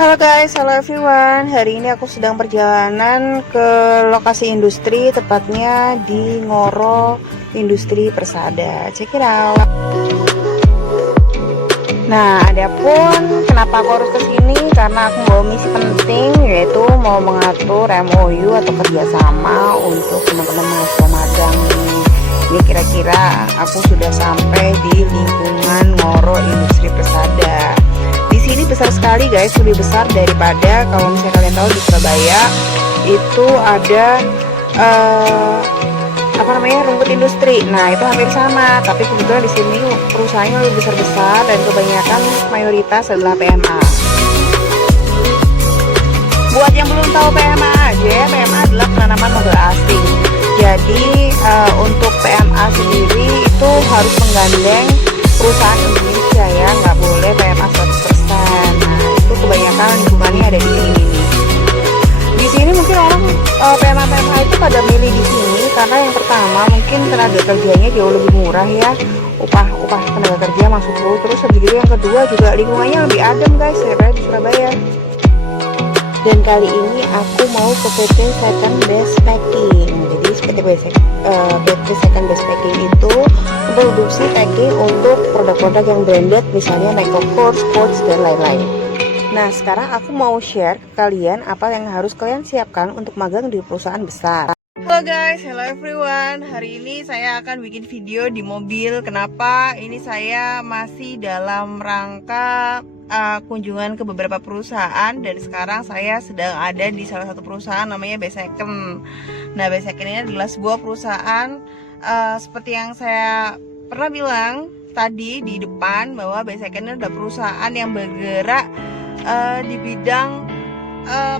Halo guys, halo everyone. Hari ini aku sedang perjalanan ke lokasi industri, tepatnya di Ngoro Industri Persada. Check it out. Nah, adapun kenapa aku harus kesini? Karena aku bawa misi penting, yaitu mau mengatur MOU atau kerjasama untuk teman-teman mahasiswa magang nih. Ini kira-kira aku sudah sampai di lingkungan Ngoro Industri Persada. Di sini besar sekali guys, lebih besar daripada kalau misalnya kalian tahu di Surabaya itu ada rumput industri. Nah itu hampir sama, tapi kebetulan di sini perusahaannya lebih besar-besar dan kebanyakan mayoritas adalah PMA. Buat yang belum tahu PMA aja, PMA adalah penanaman modal asing. Jadi untuk PMA sendiri itu harus menggandeng perusahaan Indonesia ya, nggak boleh PMA 100%. Nah itu kebanyakan lingkungannya ada di sini nih. Di sini mungkin orang PMA itu pada milih di sini karena yang pertama mungkin tenaga kerjanya jauh lebih murah ya, upah tenaga kerja masuk dulu. Terus habis itu yang kedua juga lingkungannya lebih adem guys daripada di Surabaya. Dan kali ini aku mau ke PT Second Best Packing. Jadi PT Second Best Packing itu produksi packing untuk produk-produk yang branded, misalnya Michael Kors, Coach, dan lain-lain. Nah sekarang aku mau share ke kalian apa yang harus kalian siapkan untuk magang di perusahaan besar. Halo guys, hello everyone. Hari ini saya akan bikin video di mobil. Kenapa? Ini saya masih dalam rangka kunjungan ke beberapa perusahaan, dan sekarang saya sedang ada di salah satu perusahaan namanya Best Second. Nah Best Second ini adalah sebuah perusahaan seperti yang saya pernah bilang tadi di depan, bahwa Best Second ini adalah perusahaan yang bergerak di bidang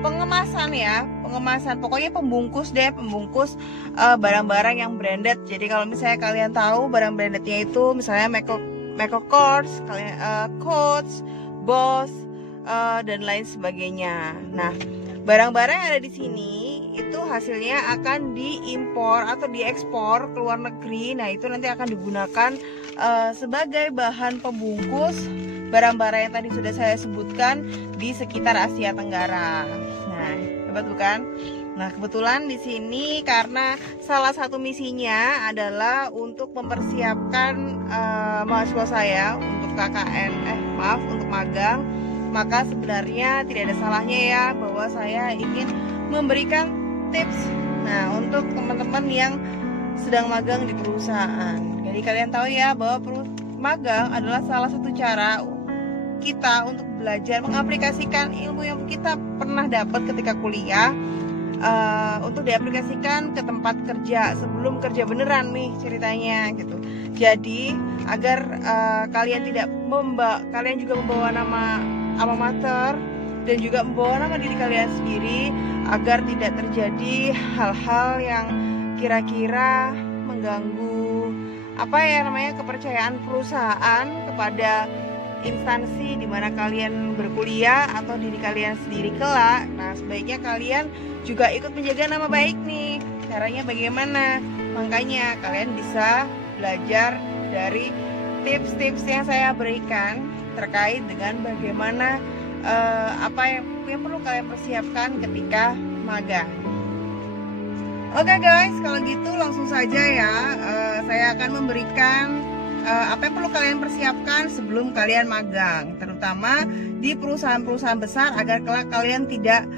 pengemasan ya, pengemasan, pokoknya pembungkus barang-barang yang branded. Jadi kalau misalnya kalian tahu barang brandednya itu misalnya Michael Kors, Coach, Boss, dan lain sebagainya. Nah barang-barang yang ada di sini itu hasilnya akan diimpor atau diekspor ke luar negeri. Nah itu nanti akan digunakan sebagai bahan pembungkus barang-barang yang tadi sudah saya sebutkan di sekitar Asia Tenggara. Nah, hebat bukan? Nah, kebetulan di sini karena salah satu misinya adalah untuk mempersiapkan mahasiswa saya untuk untuk magang. Maka sebenarnya tidak ada salahnya ya bahwa saya ingin memberikan tips. Nah, untuk teman-teman yang sedang magang di perusahaan. Jadi kalian tahu ya bahwa magang adalah salah satu cara kita untuk belajar mengaplikasikan ilmu yang kita pernah dapat ketika kuliah untuk diaplikasikan ke tempat kerja sebelum kerja beneran nih ceritanya gitu. Jadi agar kalian juga membawa nama alma mater dan juga membawa nama diri kalian sendiri, agar tidak terjadi hal-hal yang kira-kira mengganggu kepercayaan perusahaan kepada instansi di mana kalian berkuliah atau diri kalian sendiri kelak. Nah sebaiknya kalian juga ikut menjaga nama baik nih. Caranya bagaimana? Makanya kalian bisa belajar dari tips-tips yang saya berikan terkait dengan bagaimana apa yang perlu kalian persiapkan ketika magang. Oke guys, kalau gitu langsung saja ya, saya akan memberikan apa yang perlu kalian persiapkan sebelum kalian magang, terutama di perusahaan-perusahaan besar, agar kelak kalian tidak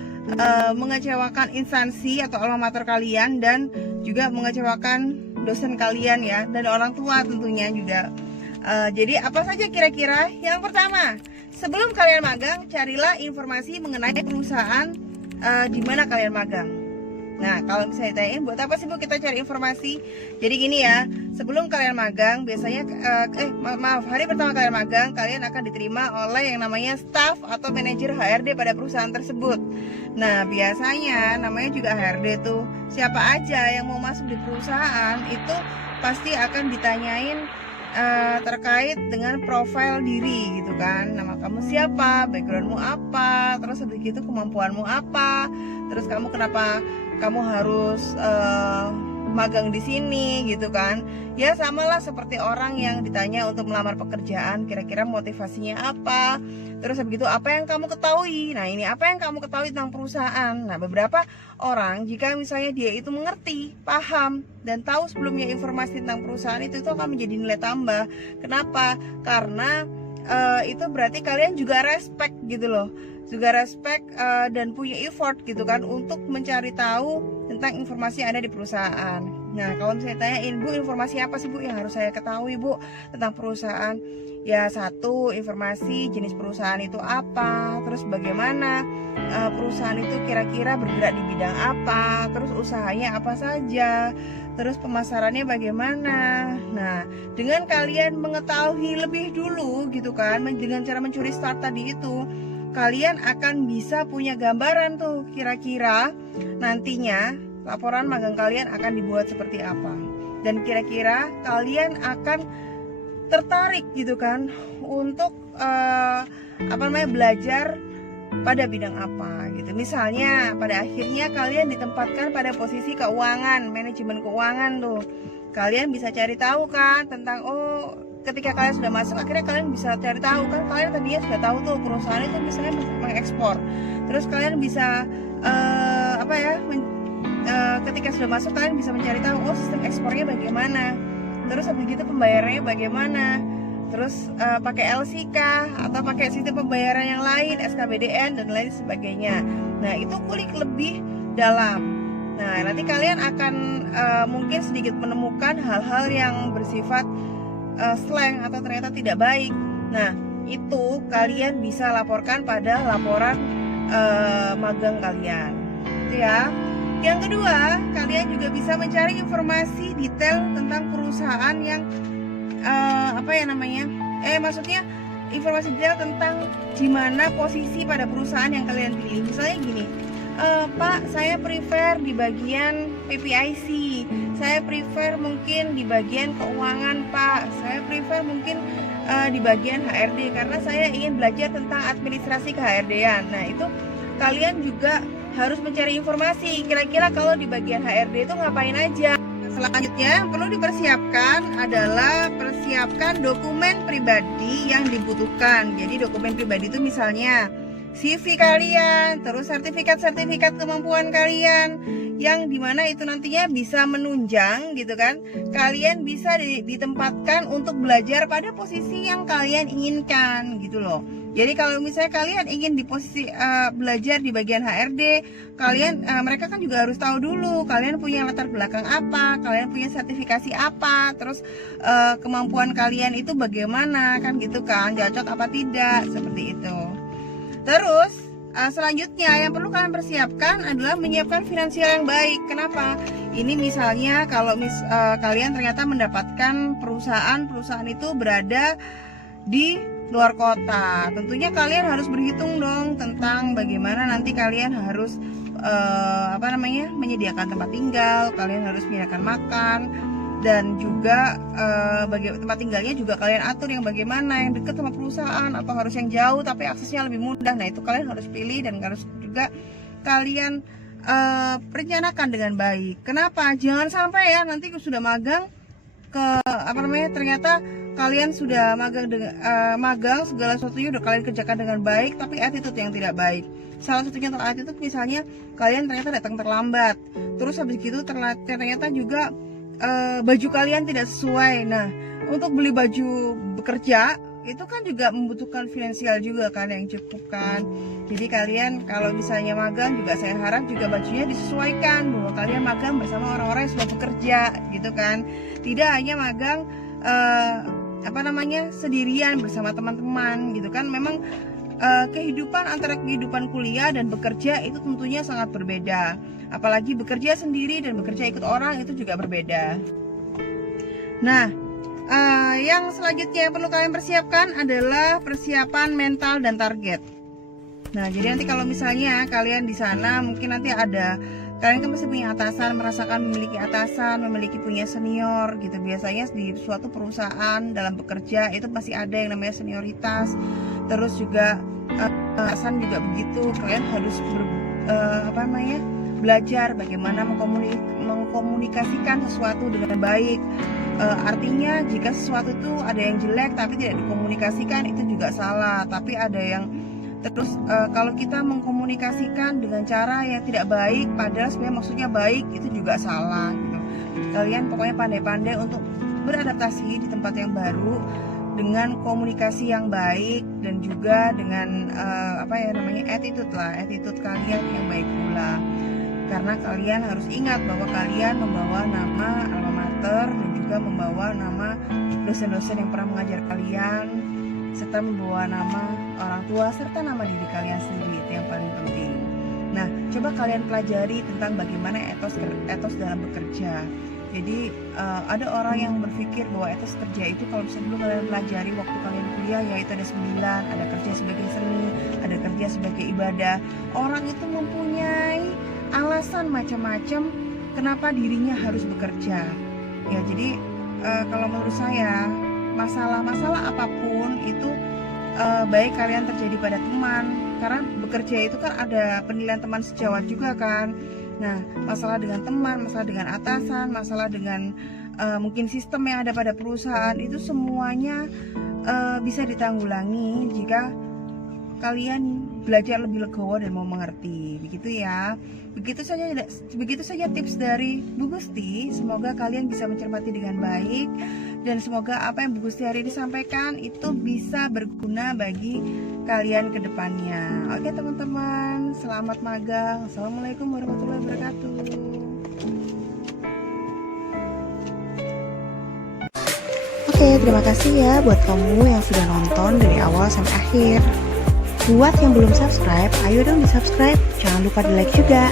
mengecewakan instansi atau alma mater kalian, dan juga mengecewakan dosen kalian ya, dan orang tua tentunya juga. Jadi apa saja kira-kira? Yang pertama, sebelum kalian magang, carilah informasi mengenai perusahaan di mana kalian magang. Nah kalau misalnya ditanyain buat apa sih Bu kita cari informasi, jadi gini ya, sebelum kalian magang biasanya hari pertama kalian magang, kalian akan diterima oleh yang namanya staff atau manajer HRD pada perusahaan tersebut. Nah biasanya namanya juga HRD tuh, siapa aja yang mau masuk di perusahaan itu pasti akan ditanyain terkait dengan profil diri gitu kan. Nama kamu siapa, backgroundmu apa, terus habis gitu kemampuanmu apa, terus kenapa kamu harus magang di sini gitu kan. Ya samalah seperti orang yang ditanya untuk melamar pekerjaan, kira-kira motivasinya apa, terus begitu apa yang kamu ketahui. Nah ini apa yang kamu ketahui tentang perusahaan. Nah beberapa orang jika misalnya dia itu mengerti, paham, dan tahu sebelumnya informasi tentang perusahaan itu akan menjadi nilai tambah. Kenapa? Karena itu berarti kalian juga respect gitu loh, juga respect dan punya effort gitu kan untuk mencari tahu tentang informasi yang ada di perusahaan. Nah kalau misalnya tanyain, Bu, informasi apa sih Bu yang harus saya ketahui Bu tentang perusahaan? Ya satu, informasi jenis perusahaan itu apa, terus bagaimana perusahaan itu kira-kira bergerak di bidang apa, terus usahanya apa saja, terus pemasarannya bagaimana. Nah dengan kalian mengetahui lebih dulu gitu kan, dengan cara mencuri start tadi itu, kalian akan bisa punya gambaran tuh kira-kira nantinya laporan magang kalian akan dibuat seperti apa, dan kira-kira kalian akan tertarik gitu kan untuk belajar pada bidang apa gitu. Misalnya pada akhirnya kalian ditempatkan pada posisi keuangan, manajemen keuangan tuh, kalian bisa cari tahu kan tentang ketika kalian sudah masuk, akhirnya kalian bisa cari tahu kan, kalian tadinya sudah tahu tuh perusahaan itu misalnya mengekspor, terus kalian bisa ketika sudah masuk kalian bisa mencari tahu sistem ekspornya bagaimana, terus habis itu pembayarannya bagaimana, terus pakai LC kah atau pakai sistem pembayaran yang lain, SKBDN dan lain sebagainya. Nah itu kulik lebih dalam. Nah nanti kalian akan mungkin sedikit menemukan hal-hal yang bersifat slang atau ternyata tidak baik. Nah itu kalian bisa laporkan pada laporan magang kalian, gitu ya. Yang kedua, kalian juga bisa mencari informasi detail tentang perusahaan yang informasi detail tentang di mana posisi pada perusahaan yang kalian pilih. Misalnya gini, Pak, saya prefer di bagian PPIC, saya prefer mungkin di bagian keuangan Pak, saya prefer mungkin di bagian HRD karena saya ingin belajar tentang administrasi ke-HRD-an. Nah itu kalian juga harus mencari informasi kira-kira kalau di bagian HRD itu ngapain aja. Selanjutnya yang perlu dipersiapkan adalah persiapkan dokumen pribadi yang dibutuhkan. Jadi dokumen pribadi itu misalnya CV kalian, terus sertifikat kemampuan kalian, yang dimana itu nantinya bisa menunjang gitu kan, kalian bisa ditempatkan untuk belajar pada posisi yang kalian inginkan gitu loh. Jadi kalau misalnya kalian ingin di posisi belajar di bagian HRD, mereka kan juga harus tahu dulu kalian punya latar belakang apa, kalian punya sertifikasi apa, terus kemampuan kalian itu bagaimana kan gitu kan, cocok apa tidak, seperti itu. Terus selanjutnya yang perlu kalian persiapkan adalah menyiapkan finansial yang baik. Kenapa? Ini misalnya kalau kalian ternyata mendapatkan perusahaan itu berada di luar kota, tentunya kalian harus berhitung dong tentang bagaimana nanti kalian harus menyediakan tempat tinggal, kalian harus menyediakan makan, dan juga tempat tinggalnya juga kalian atur yang bagaimana, yang dekat sama perusahaan atau harus yang jauh tapi aksesnya lebih mudah. Nah itu kalian harus pilih dan harus juga kalian rencanakan dengan baik. Kenapa? Jangan sampai ya nanti sudah magang ternyata kalian sudah magang segala sesuatunya udah kalian kerjakan dengan baik tapi attitude yang tidak baik. Salah satunya untuk attitude misalnya kalian ternyata datang terlambat, terus habis itu ternyata juga baju kalian tidak sesuai. Nah untuk beli baju bekerja itu kan juga membutuhkan finansial juga kan yang cukup kan. Jadi kalian kalau misalnya magang juga saya harap juga bajunya disesuaikan bahwa kalian magang bersama orang-orang yang sudah bekerja gitu kan, tidak hanya magang sendirian bersama teman-teman gitu kan. Memang kehidupan antara kehidupan kuliah dan bekerja itu tentunya sangat berbeda, apalagi bekerja sendiri dan bekerja ikut orang itu juga berbeda. Nah yang selanjutnya yang perlu kalian persiapkan adalah persiapan mental dan target. Nah jadi nanti kalau misalnya kalian di sana mungkin nanti kalian kan pasti punya atasan, merasakan memiliki atasan, punya senior gitu. Biasanya di suatu perusahaan dalam bekerja itu pasti ada yang namanya senioritas. Terus juga atasan juga begitu, kalian harus belajar bagaimana mengkomunikasikan sesuatu dengan baik. Artinya jika sesuatu itu ada yang jelek tapi tidak dikomunikasikan, itu juga salah. Tapi ada yang terus kalau kita mengkomunikasikan dengan cara yang tidak baik padahal sebenarnya maksudnya baik, itu juga salah gitu. Kalian pokoknya pandai-pandai untuk beradaptasi di tempat yang baru dengan komunikasi yang baik dan juga dengan attitude kalian yang baik pula. Karena kalian harus ingat bahwa kalian membawa nama alma mater dan juga membawa nama dosen-dosen yang pernah mengajar kalian, serta membawa nama orang tua serta nama diri kalian sendiri. Itu yang paling penting. Nah, coba kalian pelajari tentang bagaimana etos dalam bekerja. Jadi ada orang yang berpikir bahwa etos kerja itu kalau misalnya dulu kalian pelajari waktu kalian kuliah, yaitu ada 9, ada kerja sebagai seni, ada kerja sebagai ibadah. Orang itu mempunyai alasan macam-macam kenapa dirinya harus bekerja. Ya, jadi kalau menurut saya masalah-masalah apapun itu baik kalian terjadi pada teman, karena bekerja itu kan ada penilaian teman sejawat juga kan. Nah, masalah dengan teman, masalah dengan atasan, masalah dengan mungkin sistem yang ada pada perusahaan, itu semuanya bisa ditanggulangi jika kalian belajar lebih legowo dan mau mengerti. Begitu ya. Begitu saja tips dari Bu Gusti. Semoga kalian bisa mencermati dengan baik dan semoga apa yang Bu Gusti hari ini sampaikan itu bisa berguna bagi kalian ke depannya. Oke teman-teman, selamat magang. Assalamualaikum warahmatullahi wabarakatuh. Oke, terima kasih ya buat kamu yang sudah nonton dari awal sampai akhir. Buat yang belum subscribe, ayo dong di subscribe. Jangan lupa di like juga.